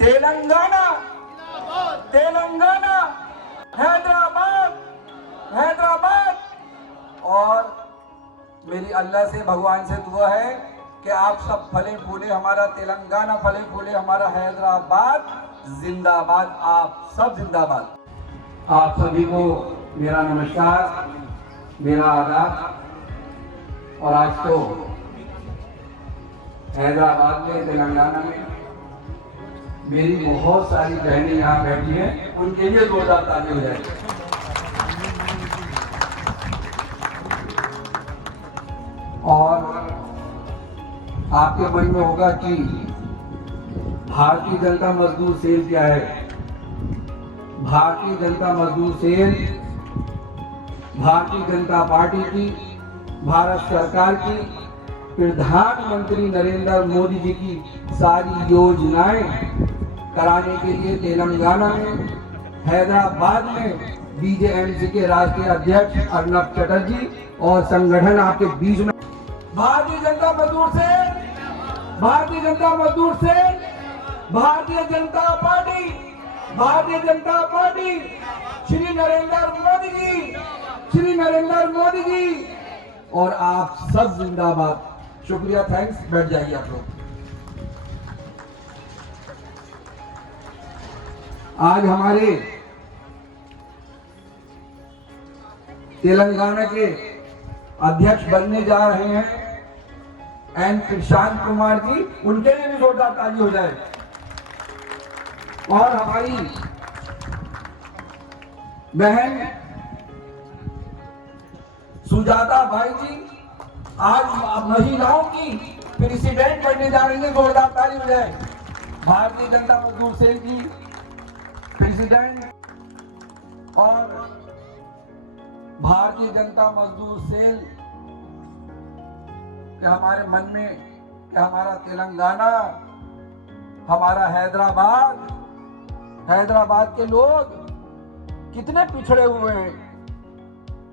तेलंगाना, तेलंगाना, हैदराबाद, हैदराबाद। और मेरी अल्लाह से, भगवान से दुआ है कि आप सब फले फूले, हमारा तेलंगाना फले फूले, हमारा हैदराबाद जिंदाबाद, आप सब जिंदाबाद। आप सभी को मेरा नमस्कार, मेरा आदाब। और आज तो हैदराबाद में, तेलंगाना में मेरी बहुत सारी बहनें यहाँ बैठी हैं, उनके लिए जोरदार ताली हो जाए। और आपके मन में होगा कि भारतीय जनता मजदूर सेल क्या है। भारतीय जनता मजदूर सेल भारतीय जनता पार्टी की, भारत सरकार की, प्रधानमंत्री नरेंद्र मोदी जी की सारी योजनाएं कराने के लिए तेलंगाना में, हैदराबाद में बीजेएमसी के राष्ट्रीय अध्यक्ष अर्नब चटर्जी और संगठन आपके बीच में। भारतीय जनता मजदूर सेल, भारतीय जनता मजदूर cell, Bharatiya Janata party, Bharatiya Janata party, Shri Narendra Modi ji, Shri Narendra Modi ji और आप सब जिंदाबाद। शुक्रिया, थैंक्स। बैठ जाइए आप लोग। आज हमारे तेलंगाना के अध्यक्ष बनने जा रहे हैं एन प्रशांत कुमार जी, उनके लिए भी जोरदार ताली हो जाए। और हमारी बहन सुजाता भाई जी आज महिलाओं की प्रेसिडेंट बनने जा रही है, जोरदार ताली हो जाए। भारतीय जनता मजदूर सेल की प्रेसिडेंट और भारतीय जनता मजदूर सेल कि हमारे मन में कि हमारा तेलंगाना, हमारा हैदराबाद, हैदराबाद के लोग कितने पिछड़े हुए हैं,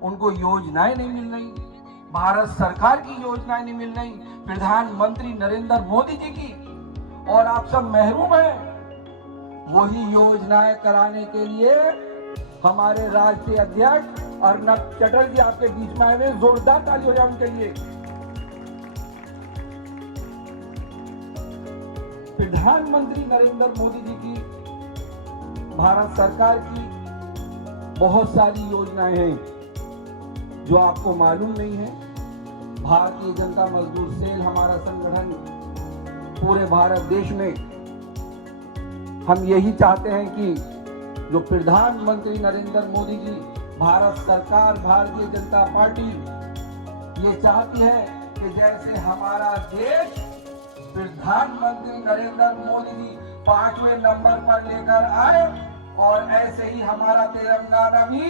उनको योजनाएं नहीं मिल रही, भारत सरकार की योजनाएं नहीं मिल रही, प्रधानमंत्री नरेंद्र मोदी जी की, और आप सब महरूम हैं। वही योजनाएं कराने के लिए हमारे राष्ट्रीय अध्यक्ष अर्नब चटर्जी आपके बीच में आए हुए, जोरदार ताली हो जाए उनके लिए। प्रधानमंत्री नरेंद्र मोदी जी की, भारत सरकार की बहुत सारी योजनाएं हैं जो आपको मालूम नहीं है। भारतीय जनता मजदूर सेल हमारा संगठन पूरे भारत देश में, हम यही चाहते हैं कि जो प्रधानमंत्री नरेंद्र मोदी जी, भारत सरकार, भारतीय जनता पार्टी ये चाहती है कि जैसे हमारा देश प्रधानमंत्री नरेंद्र मोदी जी 5वें नंबर पर लेकर आए, और ऐसे ही हमारा तेलंगाना भी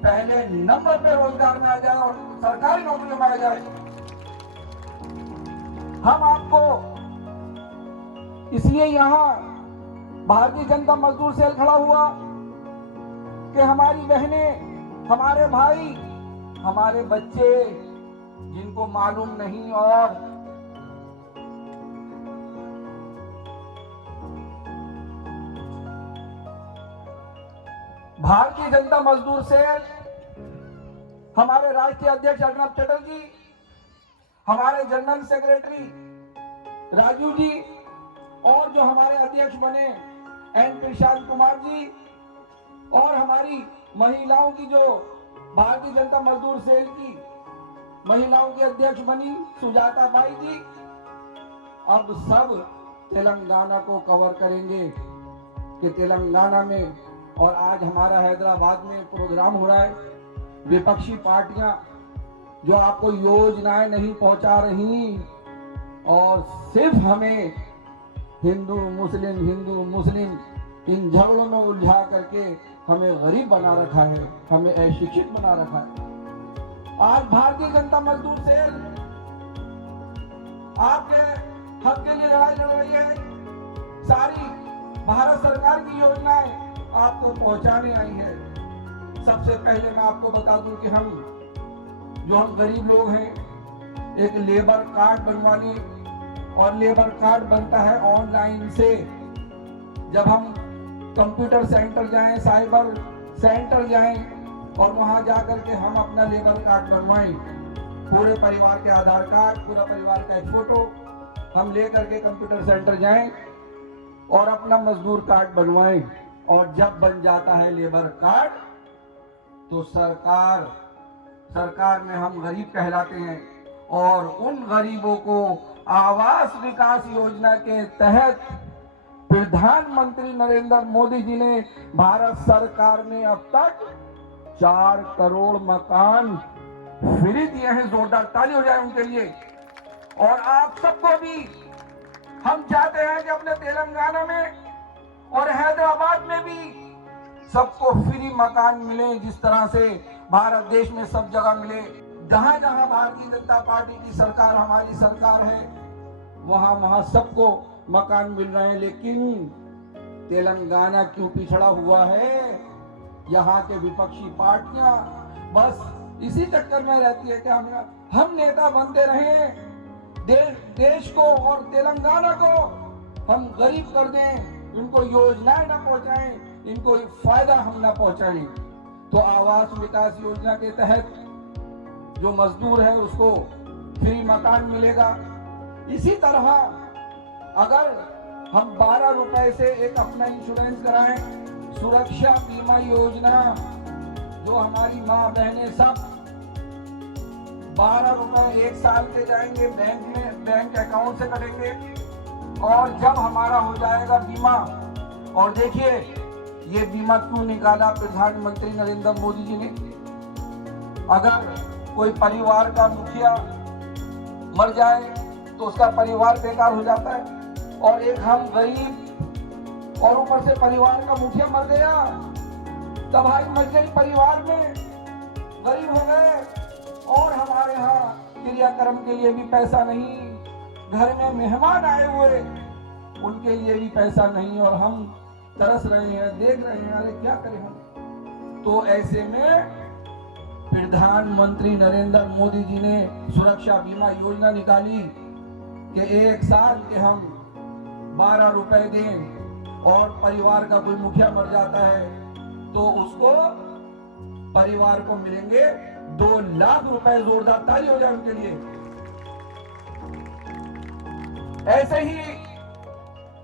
पहले नंबर पे रोजगार में आ जाए और सरकारी नौकरियों में आ जाए। हम आपको इसलिए यहाँ भारतीय जनता मजदूर सेल खड़ा हुआ कि हमारी बहनें, हमारे भाई, हमारे बच्चे जिनको मालूम नहीं, और भारतीय जनता मजदूर सेल हमारे राष्ट्रीय अध्यक्ष अर्नब चटर्जी, हमारे जनरल सेक्रेटरी राजू जी, और जो हमारे अध्यक्ष बने एन प्रशांत कुमार जी, और हमारी महिलाओं की जो भारतीय जनता मजदूर सेल की महिलाओं की अध्यक्ष बनी सुजाता बाई जी, अब सब तेलंगाना को कवर करेंगे कि तेलंगाना में, और आज हमारा हैदराबाद में प्रोग्राम हो रहा है। विपक्षी पार्टियां जो आपको योजनाएं नहीं पहुंचा रही और सिर्फ हमें हिंदू मुस्लिम इन झगड़ों में उलझा करके हमें गरीब बना रखा है, हमें अशिक्षित बना रखा है। आज भारतीय जनता मजदूर सेल आपके हक के लिए लड़ाई लड़ रही है। सारी भारत सरकार की योजनाएं आपको पहुंचाने आई है। सबसे पहले मैं आपको बता दूं कि हम गरीब लोग हैं, एक लेबर कार्ड बनवाने, और लेबर कार्ड बनता है ऑनलाइन से। जब हम कंप्यूटर सेंटर जाएं, साइबर सेंटर जाएं और वहां जाकर के हम अपना लेबर कार्ड बनवाएं, पूरे परिवार के आधार कार्ड, पूरा परिवार का एक फोटो हम लेकर के कंप्यूटर सेंटर जाएं और अपना मजदूर कार्ड बनवाएं, और जब बन जाता है लेबर कार्ड तो सरकार में हम गरीब कहलाते हैं, और उन गरीबों को आवास विकास योजना के तहत प्रधानमंत्री नरेंद्र मोदी जी ने, भारत सरकार ने अब तक 4 करोड़ मकान फ्री दिए हैं। जोरदार ताली हो जाए उनके लिए। और आप सबको भी हम चाहते हैं कि अपने तेलंगाना में और हैदराबाद में भी सबको फ्री मकान मिले, जिस तरह से भारत देश में सब जगह मिले। जहां जहां भारतीय जनता पार्टी की सरकार, हमारी सरकार है, वहां वहां सबको मकान मिल रहे हैं। लेकिन तेलंगाना क्यों पिछड़ा हुआ है? यहाँ के विपक्षी पार्टियां बस इसी चक्कर में रहती है कि हम नेता बनते रहे, देश को और तेलंगाना को हम गरीब कर दें, इनको योजनाएं न पहुंचाएं, इनको फायदा हम न पहुंचाएं। तो आवास विकास योजना के तहत जो मजदूर है उसको फ्री मकान मिलेगा। इसी तरह अगर हम 12 रुपए से एक अपना इंश्योरेंस कराएं, सुरक्षा बीमा योजना, जो हमारी माँ बहनें सब 12 रुपए 1 साल के जाएंगे बैंक में, बैंक अकाउंट से कटेंगे, और जब हमारा हो जाएगा बीमा, और देखिए ये बीमा क्यों निकाला प्रधानमंत्री नरेंद्र मोदी जी ने, अगर कोई परिवार का मुखिया मर जाए तो उसका परिवार बेकार हो जाता है, और एक हम गरीब और ऊपर से परिवार का मुखिया मर गया, तबाही मच गई परिवार में, गरीब हो गए, और हमारे यहाँ क्रियाक्रम के लिए भी पैसा नहीं, घर में मेहमान आए हुए उनके लिए भी पैसा नहीं, और हम तरस रहे हैं, देख रहे हैं, अरे क्या करें हम। तो ऐसे में प्रधानमंत्री नरेंद्र मोदी जी ने सुरक्षा बीमा योजना निकाली कि 1 साल के हम 12 रुपए दें, और परिवार का कोई मुखिया मर जाता है तो उसको परिवार को मिलेंगे 2 लाख रुपए। जोरदार ताली हो जाए उनके लिए। ऐसे ही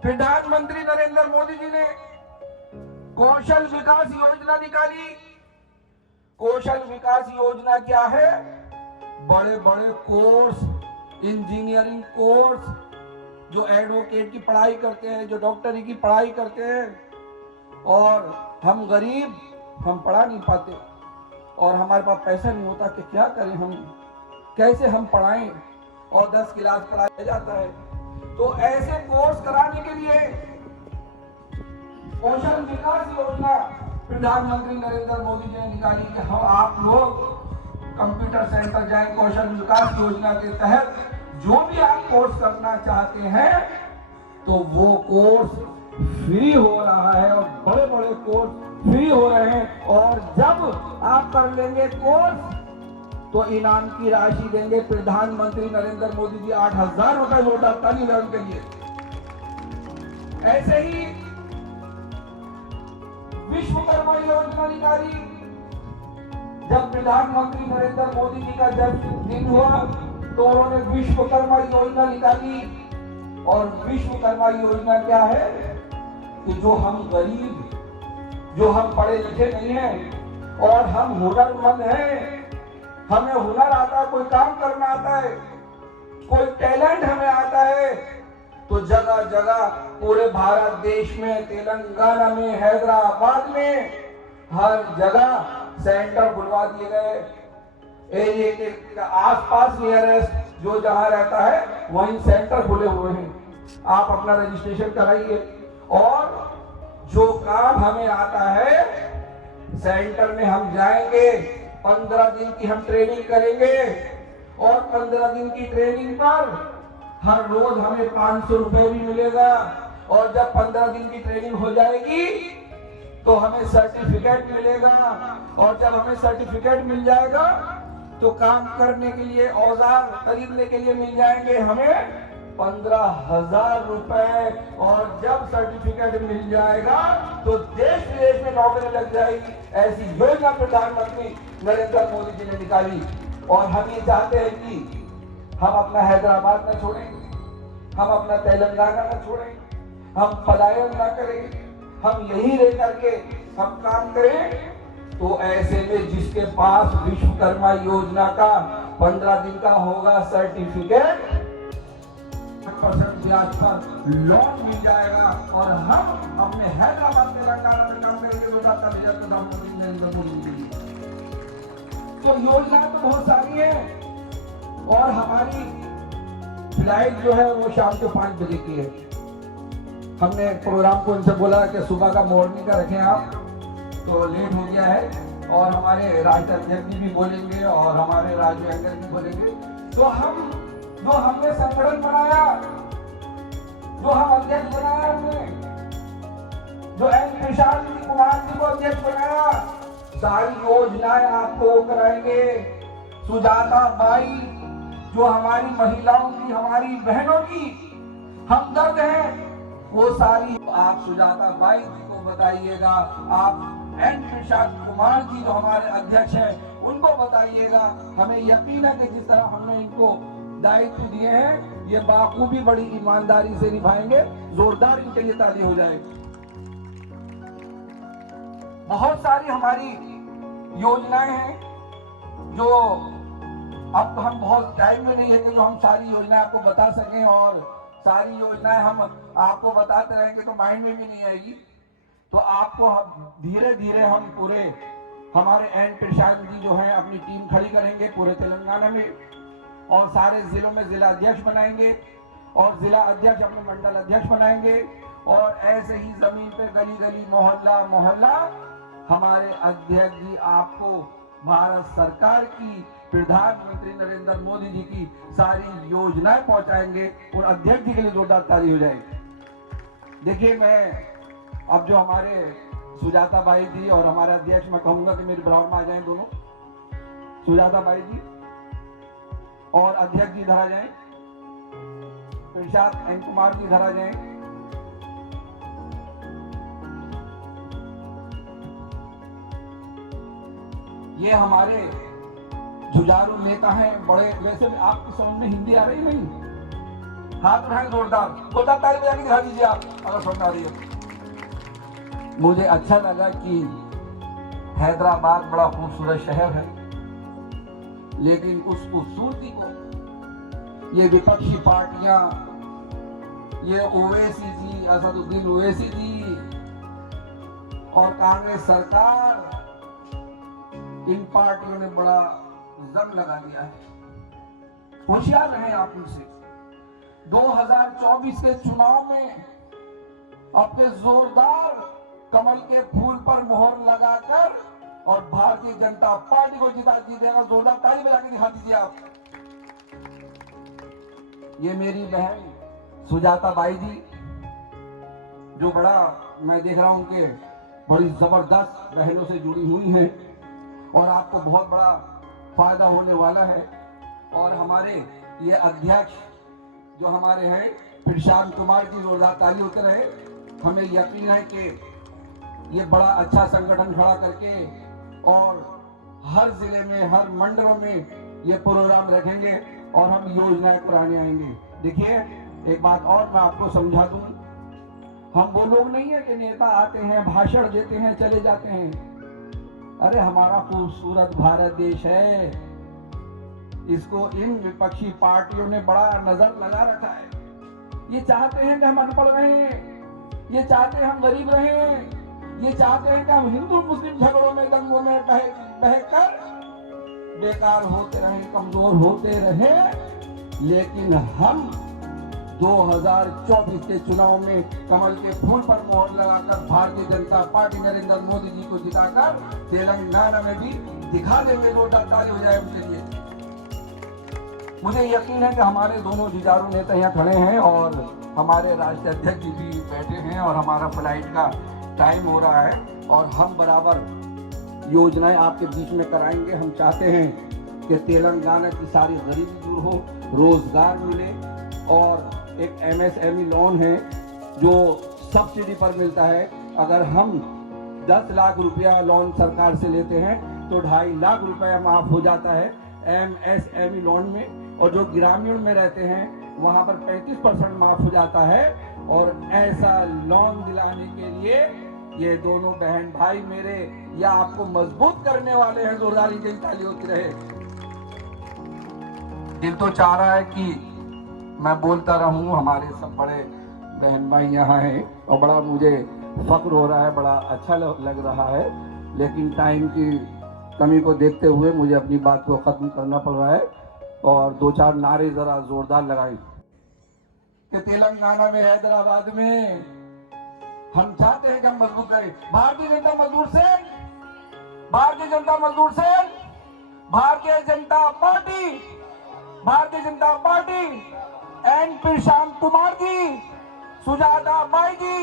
प्रधानमंत्री नरेंद्र मोदी जी ने कौशल विकास योजना निकाली। कौशल विकास योजना क्या है? बड़े बड़े कोर्स, इंजीनियरिंग कोर्स, जो एडवोकेट की पढ़ाई करते हैं, जो डॉक्टरी की पढ़ाई करते हैं, और हम गरीब, हम पढ़ा नहीं पाते और हमारे पास पैसा नहीं होता कि क्या करें हम, कैसे हम पढ़ाएं, और 10 क्लास पढ़ाया जाता है। तो ऐसे कोर्स कराने के लिए कौशल विकास योजना प्रधानमंत्री नरेंद्र मोदी जी ने निकाली कि हम आप लोग कंप्यूटर सेंटर जाएं। कौशल विकास योजना के तहत जो भी आप कोर्स करना चाहते हैं तो वो कोर्स फ्री हो रहा है, और बड़े बड़े कोर्स फ्री हो रहे हैं। और जब आप कर लेंगे कोर्स तो इनाम की राशि देंगे प्रधानमंत्री नरेंद्र मोदी जी 8,000 रुपए। जोरदार ताली हो उनके लिए। ऐसे ही विश्वकर्मा योजना निकाली। जब प्रधानमंत्री नरेंद्र मोदी जी का जन्मदिन हुआ तो उन्होंने विश्वकर्मा योजना निकाली। और विश्वकर्मा योजना क्या है कि जो हम गरीब, जो हम पढ़े लिखे नहीं हैं और हम हुनरमंद हैं, हमें हुनर आता है, कोई काम करना आता है, कोई टैलेंट हमें आता है, तो जगह जगह पूरे भारत देश में, तेलंगाना में, हैदराबाद में, हर जगह सेंटर खुलवा दिए गए। एरिया के आसपास नियरेस्ट जो जहां रहता है वहीं सेंटर खुले हुए हैं। आप अपना रजिस्ट्रेशन कराइए, और जो काम हमें आता है सेंटर में हम जाएंगे, 15 दिन की हम ट्रेनिंग करेंगे, और 15 दिन की ट्रेनिंग पर हर रोज हमें 500 रुपए भी मिलेगा। और जब 15 दिन की ट्रेनिंग हो जाएगी तो हमें सर्टिफिकेट मिलेगा, और जब हमें सर्टिफिकेट मिल जाएगा तो काम करने के लिए, औजार खरीदने के लिए मिल जाएंगे हमें 15,000 रुपए, और जब सर्टिफिकेट मिल जाएगा तो देश विदेश में नौकरी लग जाएगी। ऐसी योजना प्रधानमंत्री नरेंद्र मोदी जी ने निकाली। और हम ये चाहते हैं कि हम अपना हैदराबाद न छोड़ें, हम अपना तेलंगाना न छोड़ें, हम पलायन न करें, हम यही रह करके हम काम करें। तो ऐसे में जिसके पास विश्वकर्मा योजना का 15 दिन का होगा सर्टिफिकेट, 8% ब्याज पर लोन मिल जाएगा, और हम अपने हैदराबाद तेलंगाना में काम करेंगे। प्रधानमंत्री नरेंद्र मोदी जी, तो योजना तो बहुत सारी है। और हमारी फ्लाइट जो है वो शाम के 5 बजे की है। हमने प्रोग्राम को इनसे बोला कि सुबह का मॉर्निंग का रखें आप, तो लेट हो गया है। और हमारे राष्ट्रीय अध्यक्ष जी भी बोलेंगे और हमारे राज्य अंदर भी बोलेंगे। तो हम जो हमने संगठन बनाया, जो हम अध्यक्ष बनाया, हमने जो एन प्रशांत कुमार जी को अध्यक्ष बनाया, सारी योजनाएं आपको कराएंगे। सुजाता बाई जो हमारी महिलाओं की, हमारी बहनों की हमदर्द है, वो सारी आप सुजाता बाई जी को बताइएगा। आप एन प्रशांत कुमार जी जो हमारे अध्यक्ष हैं उनको बताइएगा। हमें यकीन है कि जिस तरह हमने इनको दायित्व दिए हैं, ये बाखूबी बड़ी ईमानदारी से निभाएंगे। जोरदार इनके लिए ताली हो जाए। बहुत सारी हमारी योजनाएं हैं जो अब हम बहुत टाइम में नहीं है कि जो हम सारी योजनाएं आपको बता सकें, और सारी योजनाएं हम आपको बताते रहेंगे तो माइंड में भी नहीं आएगी। तो आपको धीरे धीरे हम पूरे हमारे एन प्रशांत जी जो हैं अपनी टीम खड़ी करेंगे पूरे तेलंगाना में, और सारे जिलों में जिला अध्यक्ष बनाएंगे, और जिला अध्यक्ष अपने मंडल अध्यक्ष बनाएंगे, और ऐसे ही जमीन पे गली गली मोहल्ला मोहल्ला हमारे अध्यक्ष जी आपको भारत सरकार की, प्रधानमंत्री नरेंद्र मोदी जी की सारी योजनाएं पहुंचाएंगे। और अध्यक्ष जी के लिए जोरदार ताली हो जाए। देखिए, मैं अब जो हमारे सुजाता बाई जी और हमारे अध्यक्ष, मैं कहूंगा कि मेरे बराबर में आ जाएं दोनों, सुजाता बाई जी और अध्यक्ष जी इधर आ जाएं, प्रशांत एन कुमार जी इधर आ जाएं। ये हमारे जुझारू नेता हैं, बड़े। वैसे भी आपकी समझ में हिंदी आ रही नहीं? हाथ उठाएं जोरदार, जोरदार ताली बजा के दिखा दीजिए आप अगर समझ आ रही है। मुझे अच्छा लगा कि हैदराबाद बड़ा खूबसूरत शहर है, लेकिन उस खूबसूरती को ये विपक्षी पार्टियां, ये ओवैसी जी, असदुद्दीन ओवैसी जी और कांग्रेस सरकार, इन पार्टियों ने बड़ा जंग लगा दिया है। होशियार रहे आप उनसे। 2024 के चुनाव में अपने जोरदार कमल के फूल पर मोहर लगाकर और भारतीय जनता पार्टी को जिता दीजिएगा। जोरदार ताली बजा के दिखा दीजिए आप। ये मेरी बहन सुजाता बाई जी, जो बड़ा मैं देख रहा हूं कि बड़ी जबरदस्त बहनों से जुड़ी हुई हैं, और आपको बहुत बड़ा फायदा होने वाला है। और हमारे ये अध्यक्ष जो हमारे हैं प्रशांत कुमार जी, जोरदार ताली होते रहे। हमें यकीन है कि ये बड़ा अच्छा संगठन खड़ा करके और हर जिले में, हर मंडलों में ये प्रोग्राम रखेंगे और हम योजनाएं कराने आएंगे। देखिए, एक बात और मैं आपको समझा दूं, हम वो लोग नहीं है कि नेता आते हैं, भाषण देते हैं, चले जाते हैं। अरे हमारा खूबसूरत भारत देश है, इसको इन विपक्षी पार्टियों ने बड़ा नजर लगा रखा है। ये चाहते हैं कि हम अनपढ़ रहें, ये चाहते हैं हम गरीब रहें, ये चाहते हैं कि हम हिंदू मुस्लिम झगड़ों में, दंगों में बहकर बेकार होते रहें, कमजोर होते रहें। लेकिन हम 2024 के चुनाव में कमल के फूल पर मोहर लगाकर भारतीय जनता पार्टी नरेंद्र मोदी जी को जिताकर तेलंगाना में भी दिखा देंगे। जोरदार ताली हो जाए उनके लिए। मुझे यकीन है कि हमारे दोनों जुझारू नेता यहाँ खड़े हैं और हमारे राष्ट्रीय अध्यक्ष जी भी बैठे हैं, और हमारा फ्लाइट का टाइम हो रहा है, और हम बराबर योजनाएं आपके बीच में कराएंगे। हम चाहते हैं कि तेलंगाना की सारी गरीबी दूर हो, रोजगार मिले, और एक MSME लोन है जो सब्सिडी पर मिलता है। अगर हम 10 लाख रुपया लोन सरकार से लेते हैं तो 2.5 लाख रुपया माफ हो जाता है MSME लोन में, और जो ग्रामीण में रहते हैं वहां पर 35% माफ हो जाता है। और ऐसा लोन दिलाने के लिए ये दोनों बहन भाई मेरे या आपको मजबूत करने वाले हैं। जोरदार इनकी ताली होती रहे। दिल तो चाह रहा है कि मैं बोलता रहूं, हमारे सब बड़े बहन भाई यहाँ हैं और बड़ा मुझे फक्र हो रहा है, बड़ा अच्छा लग रहा है, लेकिन टाइम की कमी को देखते हुए मुझे अपनी बात को खत्म करना पड़ रहा है। और 2-4 नारे जरा जोरदार लगाएं कि तेलंगाना में, हैदराबाद में हम चाहते हैं कि हम मजबूत करें। भारतीय जनता मजदूर सेल, भारतीय जनता मजदूर cell, Bharatiya Janata party, Bharatiya Janata party, N शांत कुमार जी, सुजाता बाई जी,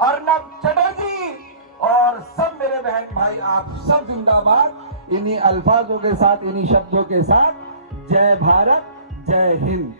अर्नब चटर्जी और सब मेरे बहन भाई, आप सब जिंदाबाद। इन्हीं अल्फाजों के साथ, इन्हीं शब्दों के साथ, जय भारत, जय हिंद।